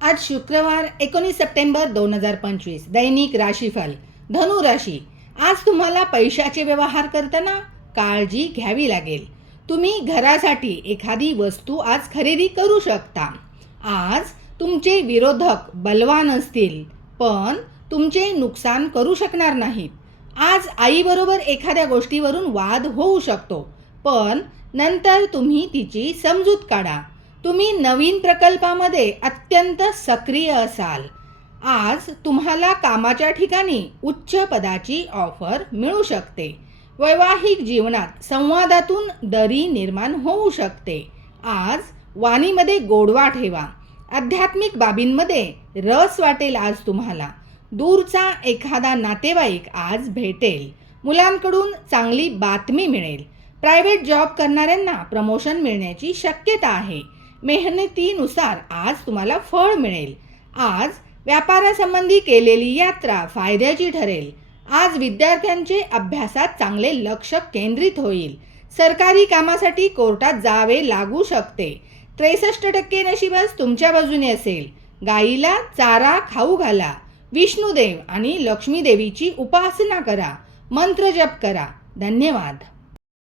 आज शुक्रवार 19 सप्टेंबर 2025 दैनिक राशीफल धनु राशी। आज तुम्हाला पैशाचे व्यवहार करताना काळजी घ्यावी लागेल। तुम्ही घरासाठी एखादी वस्तू आज खरेदी करू शकता। आज तुमचे विरोधक बलवान असतील पण तुमचे नुकसान करू शकणार नाहीत। आज आईबरोबर एखाद्या गोष्टीवरून वाद होऊ शकतो पण नंतर तुम्ही तिची समजूत काढा। तुम्ही नवीन प्रकल्पामध्ये अत्यंत सक्रिय असाल। आज तुम्हाला कामाच्या ठिकाणी उच्च पदाची ऑफर मिळू शकते। वैवाहिक जीवनात संवादातून दरी निर्माण होऊ शकते। आज वाणीमध्ये गोडवा ठेवा। आध्यात्मिक बाबींमध्ये रस वाटेल आज तुम्हाला। दूरचा एखादा नातेवाईक आज भेटेल। मुलांकडून चांगली बातमी मिळेल। प्रायव्हेट जॉब करणाऱ्यांना प्रमोशन मिळण्याची शक्यता आहे। मेहनतीनुसार आज तुम्हाला फळ मिळेल। आज व्यापारासंबंधी केलेली यात्रा फायद्याची ठरेल। आज विद्यार्थ्यांचे अभ्यासात चांगले लक्ष केंद्रित होईल। सरकारी कामासाठी कोर्टात जावे लागू शकते। 63% नशीबच तुमच्या बाजूने असेल। गाईला चारा खाऊ घाला। विष्णुदेव आणि लक्ष्मी देवीची उपासना करा। मंत्र जप करा। धन्यवाद।